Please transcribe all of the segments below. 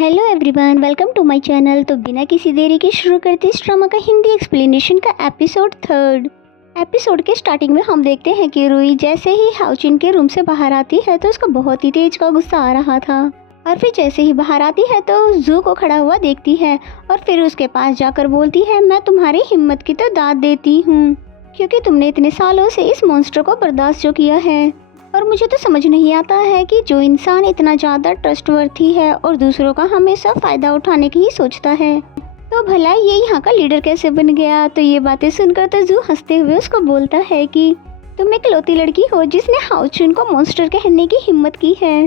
Hello everyone, welcome to my channel. तो बिना किसी देरी के शुरू करते इस ड्रामा का हिंदी एक्सप्लेनेशन का एपिसोड 3। एपिसोड के स्टार्टिंग में हम देखते हैं कि रुई जैसे ही हाउचिन के रूम से बाहर आती है तो उसका बहुत ही तेज का गुस्सा आ रहा था। और फिर जैसे ही बाहर आती है तो जू को खड़ा हुआ देखती है और फिर उसके पास जाकर बोलती है, मैं तुम्हारी हिम्मत की तो दाद देती हूँ, क्योंकि तुमने इतने सालों से इस मॉन्स्टर को बर्दाश्त जो किया है। और मुझे तो समझ नहीं आता है कि जो इंसान इतना ज़्यादा ट्रस्टवर्थी है और दूसरों का हमेशा फ़ायदा उठाने की ही सोचता है, तो भला ये यहाँ का लीडर कैसे बन गया। तो ये बातें सुनकर तो जू हंसते हुए उसको बोलता है कि तुम एक लौती लड़की हो जिसने हाउचुन को मॉन्स्टर कहने की हिम्मत की है।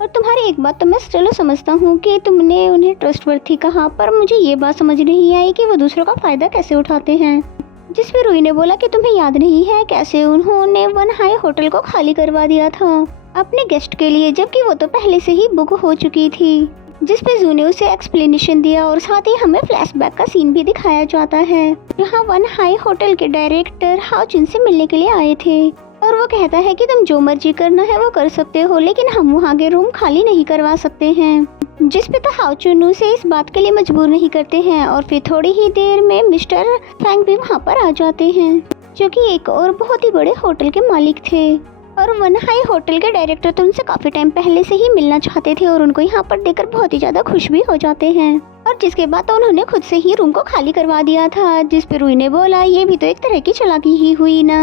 और तुम्हारी एक बात तो मैं चलो समझता हूँ कि तुमने उन्हें ट्रस्टवर्थी कहा, पर मुझे ये बात समझ नहीं आई कि वो दूसरों का फ़ायदा कैसे उठाते हैं। जिस पे रुई ने बोला कि तुम्हें याद नहीं है कैसे उन्होंने वन हाई होटल को खाली करवा दिया था अपने गेस्ट के लिए, जबकि वो तो पहले से ही बुक हो चुकी थी। जिस पे जू ने उसे एक्सप्लेनेशन दिया और साथ ही हमें फ्लैशबैक का सीन भी दिखाया जाता है जहाँ वन हाई होटल के डायरेक्टर हाउचिन से मिलने के लिए आए थे और वो कहता है कि तुम जो मर्जी करना है वो कर सकते हो, लेकिन हम वहाँ के रूम खाली नहीं करवा सकते हैं। जिस पे तो हाउचुन उसे इस बात के लिए मजबूर नहीं करते हैं और फिर थोड़ी ही देर में मिस्टर फैंग भी वहाँ पर आ जाते हैं, जो कि एक और बहुत ही बड़े होटल के मालिक थे। और वन हाई होटल के डायरेक्टर तो उनसे काफी टाइम पहले से ही मिलना चाहते थे और उनको यहाँ पर देखकर बहुत ही ज्यादा खुश भी हो जाते हैं। और जिसके बाद तो उन्होंने खुद से ही रूम को खाली करवा दिया था। जिस पे रुई ने बोला, ये भी तो एक तरह की चालाकी ही हुई ना,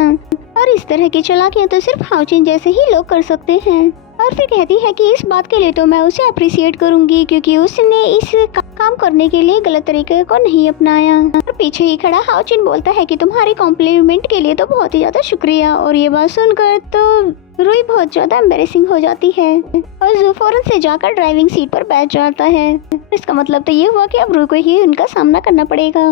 और इस तरह की चालाकियां तो सिर्फ हाउचिन जैसे ही लोग कर सकते हैं। और फिर कहती है कि इस बात के लिए तो मैं उसे अप्रिशिएट करूंगी क्योंकि उसने इस काम करने के लिए गलत तरीके को नहीं अपनाया। और पीछे ही खड़ा हाउचिन बोलता है कि तुम्हारी कॉम्प्लीमेंट के लिए तो बहुत ही ज्यादा शुक्रिया। और ये बात सुनकर तो रुई बहुत ज्यादा एम्बेरेसिंग हो जाती है और जू फौरन से जाकर ड्राइविंग सीट पर बैठ जाता है। इसका मतलब तो ये हुआ कि अब रुई को ही उनका सामना करना पड़ेगा।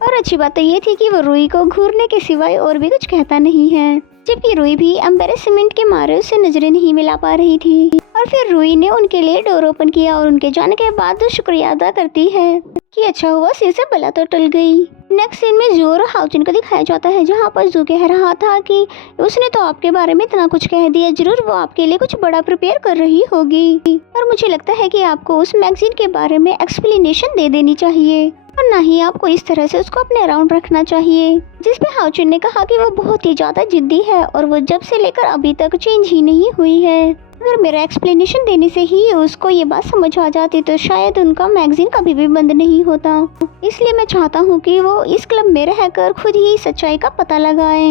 और अच्छी बात तो ये थी कि वो रुई को घूरने के सिवाय और भी कुछ कहता नहीं है, जबकि रुई भी एम्बेरसमेंट के मारे उससे नजरें नहीं मिला पा रही थी। और फिर रुई ने उनके लिए डोर ओपन किया और उनके जाने के बाद शुक्रिया अदा करती है कि अच्छा हुआ सिर से बला तो टल गई। नेक्स्ट सीन में जू और हाउचिन को दिखाया जाता है जहाँ पर जू कह रहा था कि उसने तो आपके बारे में इतना कुछ कह दिया, जरूर वो आपके लिए कुछ बड़ा प्रिपेयर कर रही होगी और मुझे लगता है कि आपको उस मैगजीन के बारे में एक्सप्लेनेशन दे देनी चाहिए और ना ही आपको इस तरह से उसको अपने अराउंड रखना चाहिए। जिस पे हाउचिन ने कहा कि वो बहुत ही ज्यादा जिद्दी है और वो जब से लेकर अभी तक चेंज ही नहीं हुई है। अगर मेरा एक्सप्लेनेशन देने से ही उसको ये बात समझ आ जाती तो शायद उनका मैगजीन कभी भी बंद नहीं होता। इसलिए मैं चाहता हूँ कि वो इस क्लब में रहकर खुद ही सच्चाई का पता लगाए।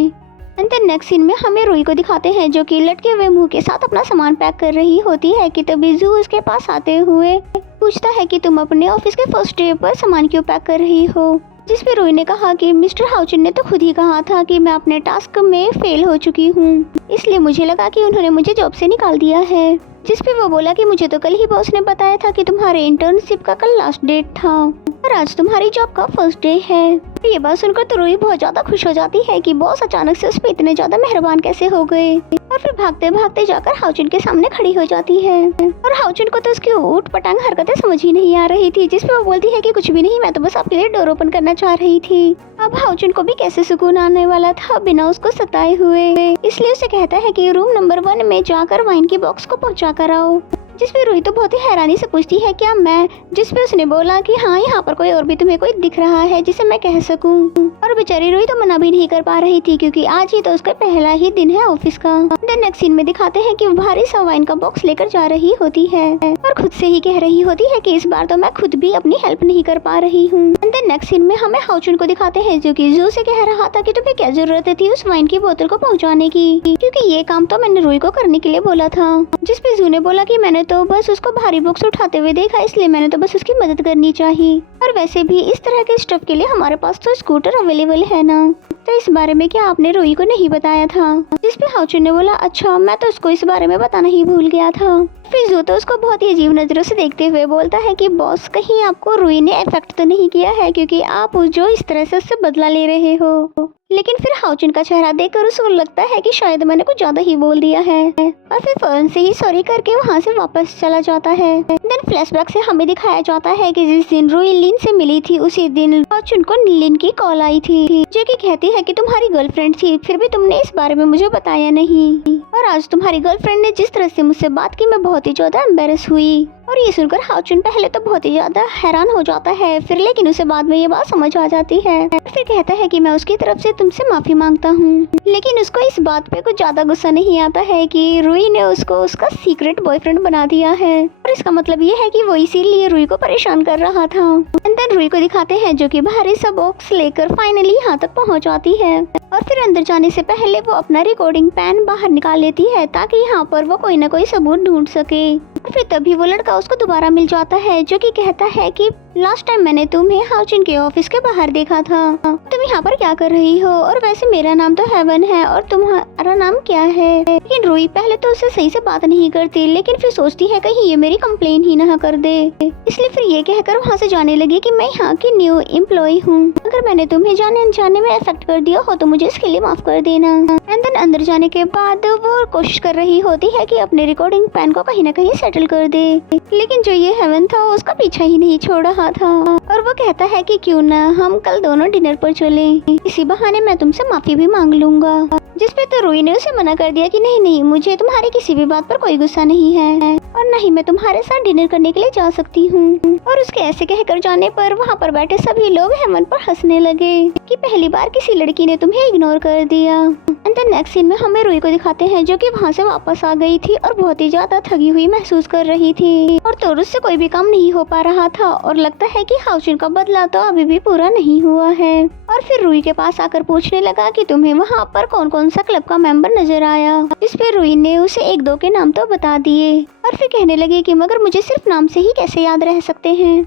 एंड देन नेक्स्ट सीन में हमें रुई को दिखाते हैं जो कि लटके हुए मुंह के साथ अपना सामान पैक कर रही होती है कि तभी जू उसके पास आते हुए पूछता है कि तुम अपने ऑफिस के फर्स्ट डे पर सामान क्यों पैक कर रही हो। जिस पे रुई ने कहा कि मिस्टर हाउचिन ने तो खुद ही कहा था कि मैं अपने टास्क में फेल हो चुकी हूँ, इसलिए मुझे लगा कि उन्होंने मुझे जॉब से निकाल दिया है। जिस पे वो बोला कि मुझे तो कल ही बॉस ने बताया था कि तुम्हारे इंटर्नशिप का कल लास्ट डेट था और आज तुम्हारी जॉब का फर्स्ट डे है। ये बात सुनकर तो रुई बहुत ज्यादा खुश हो जाती है कि बॉस अचानक से उस पर इतने ज्यादा मेहरबान कैसे हो गए। और फिर भागते भागते जाकर हाउचिन के सामने खड़ी हो जाती है और हाउचिन को तो उसकी ऊट पटांग हरकतें समझ ही नहीं आ रही थी। जिसपे वो बोलती है कि कुछ भी नहीं, मैं तो बस आपके लिए डोर ओपन करना चाह रही थी। अब हाउचिन को भी कैसे सुकून आने वाला था बिना उसको सताए हुए, इसलिए उसे कहता है कि रूम नंबर 1 में जाकर वाइन की बॉक्स को पहुंचा कर आओ। जिसपे रुई तो बहुत ही हैरानी से पूछती है क्या मैं, जिसपे उसने बोला कि हाँ यहाँ पर कोई और भी तुम्हें कोई दिख रहा है जिसे मैं कह सकूं। और बेचारी रुई तो मना भी नहीं कर पा रही थी क्योंकि आज ही तो उसका पहला ही दिन है ऑफिस का। देन नेक्स्ट सीन में दिखाते हैं कि वो भारी सा वाइन का बॉक्स लेकर जा रही होती है और खुद से ही कह रही होती है कि इस बार तो मैं खुद भी अपनी हेल्प नहीं कर पा रही हूँ। देन नेक्स्ट सीन में हमें हाउचुन को दिखाते हैं जो कि जू से कह रहा था कि तुम्हें क्या जरूरत थी उस वाइन की बोतल को पहुँचाने की, क्योंकि ये काम तो मैंने रुई को करने के लिए बोला था। जिसपे जू ने बोला कि मैंने तो बस उसको भारी बॉक्स उठाते हुए देखा, इसलिए मैंने तो बस उसकी मदद करनी चाहिए और वैसे भी इस तरह के स्टफ के लिए हमारे पास तो स्कूटर अवेलेबल है ना, तो इस बारे में क्या आपने रुई को नहीं बताया था। जिसपे हाउचुन ने बोला अच्छा, मैं तो उसको इस बारे में बताना ही भूल गया था। फिर जू तो उसको बहुत ही अजीब नजरों से देखते हुए बोलता है कि बॉस कहीं आपको रुई ने इफेक्ट तो नहीं किया है क्योंकि आप जो इस तरह से उससे बदला ले रहे हो। लेकिन फिर हाउचिन का चेहरा देखकर उसको लगता है कि शायद मैंने कुछ ज्यादा ही बोल दिया है और फिर फौरन से ही सॉरी करके वहाँ से वापस चला जाता है। देन फ्लैशबैक से हमें दिखाया जाता है कि जिस दिन रुई लिन से मिली थी उसी दिन हाउचिन को लिन की कॉल आई थी जो कि कहती है कि तुम्हारी गर्लफ्रेंड थी, फिर भी तुमने इस बारे में मुझे बताया नहीं और आज तुम्हारी गर्लफ्रेंड ने जिस तरह से मुझसे बात की मैं बहुत ही ज्यादा एम्बेरस हुई। और और ये सुनकर हाउचुन पहले तो बहुत ही ज्यादा हैरान हो जाता है, फिर लेकिन उसे बाद में ये बात समझ आ जाती है। फिर कहता है कि मैं उसकी तरफ से तुमसे माफी मांगता हूँ। लेकिन उसको इस बात पे कुछ ज्यादा गुस्सा नहीं आता है कि रुई ने उसको उसका सीक्रेट बॉयफ्रेंड बना दिया है, और इसका मतलब ये है कि वो इसीलिए रुई को परेशान कर रहा था। एंड देन रुई को दिखाते हैं जो कि भारी सा बॉक्स लेकर फाइनली यहाँ तक पहुँच जाती है, और फिर अंदर जाने से पहले वो अपना रिकॉर्डिंग पेन बाहर निकाल लेती है ताकि यहाँ पर वो कोई ना कोई सबूत ढूंढ सके। फिर तभी वो लड़का उसको दोबारा मिल जाता है जो कि कहता है कि लास्ट टाइम मैंने तुम्हें हाउचिन के ऑफिस के बाहर देखा था, तुम यहाँ पर क्या कर रही हो, और वैसे मेरा नाम तो हेवन है और तुम्हारा नाम क्या है। लेकिन रुई पहले तो उससे सही से बात नहीं करती, लेकिन फिर सोचती है कहीं ये मेरी कंप्लेन ही ना कर दे, इसलिए फिर ये कहकर वहाँ से जाने लगी कि मैं यहाँ की न्यू एम्प्लॉय हूँ, अगर मैंने तुम्हें जाने अनजाने में अफेक्ट कर दिया हो तो मुझे इसके लिए माफ कर देना। एंड देन अंदर जाने के बाद वो कोशिश कर रही होती है कि अपने रिकॉर्डिंग पेन को कहीं ना कहीं सेटल कर दे, लेकिन जो ये हेवन था उसका पीछा ही नहीं छोड़ रहा था, और वो कहता है कि क्यों ना हम कल दोनों डिनर पर चले, इसी बहाने मैं तुमसे माफी भी मांग लूंगा। जिसपे तो रुई ने उसे मना कर दिया कि नहीं नहीं, मुझे तुम्हारी किसी भी बात पर कोई गुस्सा नहीं है और न ही मैं तुम्हारे साथ डिनर करने के लिए जा सकती हूँ। और उसके ऐसे कहकर जाने पर वहाँ पर बैठे सभी लोग हेमन पर हंसने लगे कि पहली बार किसी लड़की ने तुम्हें इग्नोर कर दिया। एंड देन नेक्स्ट सीन में हमें रुई को दिखाते हैं जो कि वहाँ से वापस आ गई थी और बहुत ही ज्यादा थकी हुई महसूस कर रही थी, और तोरुस से कोई भी काम नहीं हो पा रहा था, और लगता है कि हाउचिन का बदला तो अभी भी पूरा नहीं हुआ है। और फिर रुई के पास आकर पूछने लगा कि तुम्हें वहाँ पर कौन कौन सा क्लब का मेंबर नजर आया, जिस पे रुई ने उसे एक दो के नाम तो बता दिए, और फिर कहने लगे कि मगर मुझे सिर्फ नाम से ही कैसे याद रह सकते हैं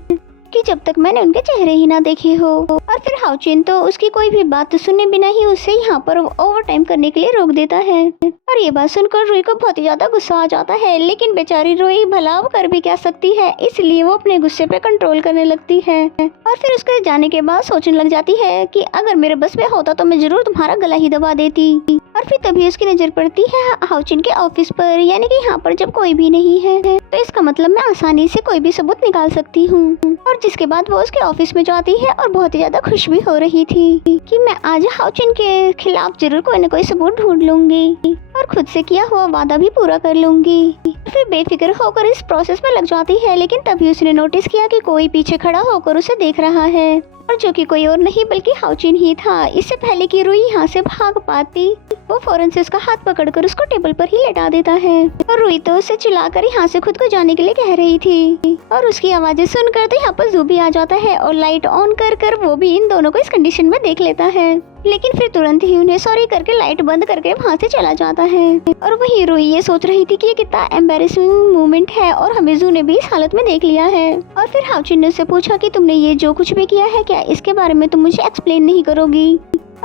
कि जब तक मैंने उनके चेहरे ही ना देखे हो। और फिर हाउचिन तो उसकी कोई भी बात सुने बिना ही उसे यहाँ पर ओवर टाइम करने के लिए रोक देता है, और ये बात सुनकर रुई को बहुत ही ज्यादा गुस्सा आ जाता है, लेकिन बेचारी रुई भला अब कर भी क्या सकती है, इसलिए वो अपने गुस्से पे कंट्रोल करने लगती है। और फिर उसके जाने के बाद सोचने लग जाती है कि अगर मेरे बस में होता तो मैं जरूर तुम्हारा गला ही दबा देती। और फिर तभी उसकी नजर पड़ती है हाउचिन के ऑफिस पर, यानी कि यहाँ पर जब कोई भी नहीं है तो इसका मतलब मैं आसानी से कोई भी सबूत निकाल सकती हूँ। और जिसके बाद वो उसके ऑफिस में जाती है और बहुत ही ज्यादा खुश भी हो रही थी कि मैं आज हाउचिन के खिलाफ जरूर कोई न कोई सबूत ढूंढ लूंगी और खुद से किया हुआ वादा भी पूरा कर लूंगी। फिर बेफिक्र होकर इस प्रोसेस में लग जाती है, लेकिन तभी उसने नोटिस किया कि कोई पीछे खड़ा होकर उसे देख रहा है, और जो कि कोई और नहीं बल्कि हाउचिन ही था। इससे पहले कि रुई यहाँ से भाग पाती, वो फौरन से उसका हाथ पकड़कर उसको टेबल पर ही लेटा देता है, और रुई तो उसे चिल्लाकर यहाँ से खुद को जाने के लिए कह रही थी, और उसकी आवाजें सुनकर तो यहाँ पर जू भी आ जाता है और लाइट ऑन कर वो भी इन दोनों को इस कंडीशन में देख लेता है, लेकिन फिर तुरंत ही उन्हें सॉरी करके लाइट बंद करके वहाँ से चला जाता है। और वही रुई ये सोच रही थी कि ये कितना एम्बैरेसिंग मोमेंट है और हमें जू ने भी इस हालत में देख लिया है। और फिर हाउचिन ने उससे पूछा कि तुमने ये जो कुछ भी किया है क्या इसके बारे में तुम मुझे एक्सप्लेन नहीं करोगी।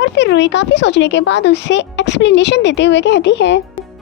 और फिर रुई काफी सोचने के बाद उससे एक्सप्लेनेशन देते हुए कहती है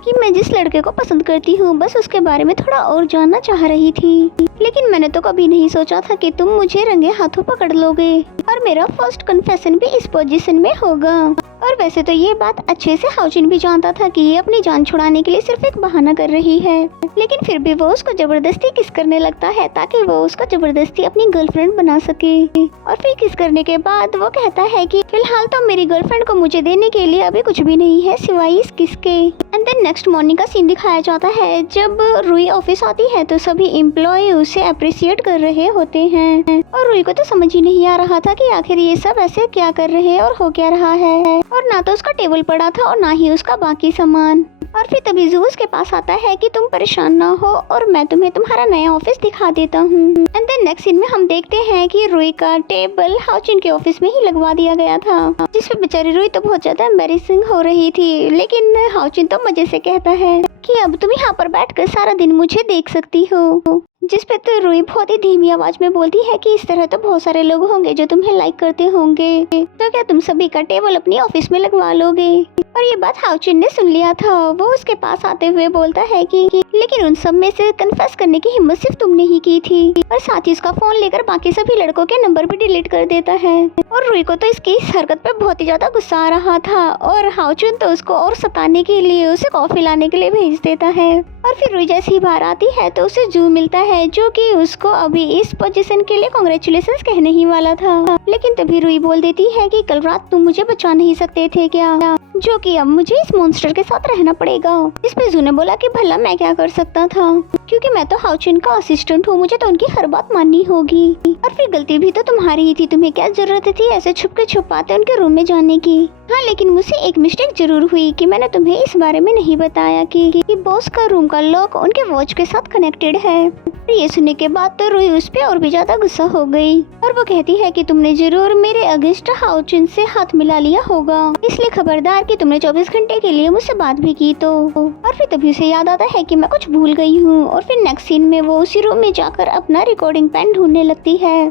कि मैं जिस लड़के को पसंद करती हूँ बस उसके बारे में थोड़ा और जानना चाह रही थी, लेकिन मैंने तो कभी नहीं सोचा था कि तुम मुझे रंगे हाथों पकड़ लोगे और मेरा फर्स्ट कन्फेशन भी इस पोजीशन में होगा। और वैसे तो ये बात अच्छे से हाउचिन भी जानता था कि ये अपनी जान छुड़ाने के लिए सिर्फ एक बहाना कर रही है, लेकिन फिर भी वो उसको जबरदस्ती किस करने लगता है ताकि वो उसको जबरदस्ती अपनी गर्लफ्रेंड बना सके। और फिर किस करने के बाद वो कहता है कि फिलहाल तो मेरी गर्लफ्रेंड को मुझे देने के लिए अभी कुछ भी नहीं है सिवाय इस किस के। एंड देन नेक्स्ट मॉर्निंग का सीन दिखाया जाता है। जब रुई ऑफिस आती है तो सभी एम्प्लॉय उसे अप्रिशिएट कर रहे होते हैं, और रुई को तो समझ ही नहीं आ रहा था कि आखिर ये सब ऐसे क्या कर रहे हैं और हो क्या रहा है, और ना तो उसका टेबल पड़ा था और ना ही उसका बाकी सामान। और फिर तभी जू उसके पास आता है कि तुम परेशान ना हो और मैं तुम्हें तुम्हारा नया ऑफिस दिखा देता हूँ। एंड देन नेक्स्ट सीन में हम देखते हैं कि रुई का टेबल हाउचिन के ऑफिस में ही लगवा दिया गया था, जिसपे बेचारी रुई तो बहुत ज्यादा एम्बैरेसिंग हो रही थी, लेकिन हाउचिन तो मजे से कहता है कि अब तुम यहाँ पर बैठकर सारा दिन मुझे देख सकती हो, जिसपे तो रुई बहुत ही धीमी आवाज में बोलती है कि इस तरह तो बहुत सारे लोग होंगे जो तुम्हें लाइक करते होंगे, तो क्या तुम सभी का टेबल अपनी ऑफिस में लगवा लोगे। और ये बात हाउचिन ने सुन लिया था। वो उसके पास आते हुए बोलता है कि लेकिन उन सब में से कन्फेस करने की हिम्मत सिर्फ तुमने ही की थी, और साथ ही उसका फोन लेकर बाकी सभी लड़कों के नंबर भी डिलीट कर देता है। और रुई को तो इसकी इस हरकत पे बहुत ही ज्यादा गुस्सा आ रहा था, और हाउचिन तो उसको और सताने के लिए उसे कॉफी लाने के लिए भेज देता है। और फिर रुई जैसी बाहर आती है तो उसे जू मिलता है जो कि उसको अभी इस पोजीशन के लिए कांग्रेचुलेशंस कहने ही वाला था, लेकिन तभी रुई बोल देती है कि कल रात तुम मुझे बचा नहीं सकते थे क्या, जो कि अब मुझे इस मॉन्स्टर के साथ रहना पड़ेगा। इस पे जू ने बोला कि भला मैं क्या कर सकता था, क्योंकि मैं तो हाउचिन का असिस्टेंट हूँ, मुझे तो उनकी हर बात माननी होगी। और फिर गलती भी तो तुम्हारी ही थी, तुम्हें क्या जरूरत थी ऐसे छुपके छुपाते उनके रूम में जाने की। हाँ, लेकिन मुझसे एक मिस्टेक जरूर हुई कि मैंने तुम्हें इस बारे में नहीं बताया कि बॉस का रूम का लॉक उनके वॉच के साथ कनेक्टेड है। ये सुनने के बाद तो रूही उस पे और भी ज्यादा गुस्सा हो गई और वो कहती है कि तुमने जरूर मेरे अगेंस्ट हाउचिन से हाथ मिला लिया होगा, इसलिए खबरदार कि तुमने 24 घंटे के लिए मुझसे बात भी की तो। और फिर तभी उसे याद आता है कि मैं कुछ भूल गई हूँ। और फिर नेक्स्ट सीन में वो उसी रूम में जाकर अपना रिकॉर्डिंग पेन ढूंढने लगती है,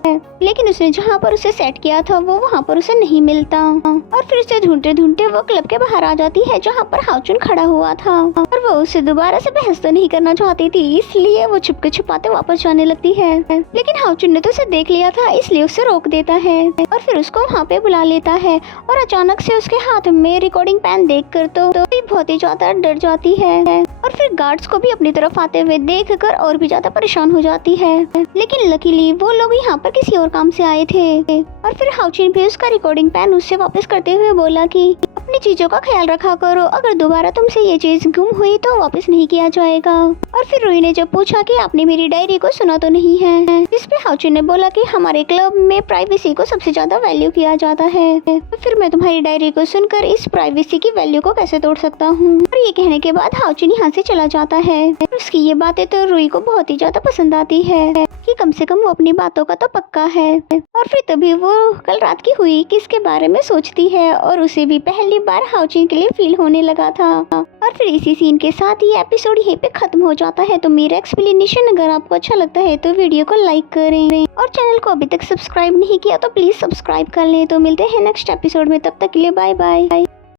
लेकिन उसने जहाँ पर उसे सेट किया था वो वहाँ पर उसे नहीं मिलता। और फिर उसे ढूंढते ढूंढते वो क्लब के बाहर आ जाती है जहाँ पर हाउचिन खड़ा हुआ था और वो उसे दोबारा से बहस तो नहीं करना चाहती थी, इसलिए वो छुपके छुपाते वापस जाने लगती है। लेकिन हाउचिन ने तो उसे देख लिया था, इसलिए उसे रोक देता है और फिर उसको वहाँ पे बुला लेता है। और अचानक से उसके हाथ में रिकॉर्डिंग पेन देखकर तो बहुत ही ज्यादा डर जाती है और फिर गार्ड्स को भी अपनी तरफ आते हुए देखकर और भी ज्यादा परेशान हो जाती है। लेकिन लकीली वो लोग यहाँ पर किसी और काम से आए थे। और फिर हाउचिन भी उसका रिकॉर्डिंग पेन उससे वापस करते हुए बोला कि अपनी चीजों का ख्याल रखा करो, अगर दोबारा तुमसे ये चीज गुम हुई तो वापस नहीं किया जाएगा। और फिर रूही ने जब पूछा कि आपने मेरी डायरी को सुना तो नहीं है, इस पे हाउचिन ने बोला कि हमारे क्लब में प्राइवेसी को सबसे ज्यादा वैल्यू किया जाता है, तो फिर मैं तुम्हारी डायरी को सुनकर इस प्राइवेसी की वैल्यू को कैसे तोड़ सकता हूँ। और ये कहने के बाद हाउचिन यहाँ से चला जाता है। उसकी ये बातें तो रूही को बहुत ही ज्यादा पसंद आती है कि कम से कम वो अपनी बातों का तो पक्का है। और फिर तभी वो कल रात की हुई किसके बारे में सोचती है और उसे भी पहली बार हाउचिन के लिए फील होने लगा था। और फिर इसी सीन के साथ ये एपिसोड यहीं पे खत्म हो जाता है। तो मेरा एक्सप्लेनेशन अगर आपको अच्छा लगता है तो वीडियो को लाइक करें और चैनल को अभी तक सब्सक्राइब नहीं किया तो प्लीज सब्सक्राइब कर लें। तो मिलते हैं नेक्स्ट एपिसोड में, तब तक के लिए बाय बाय।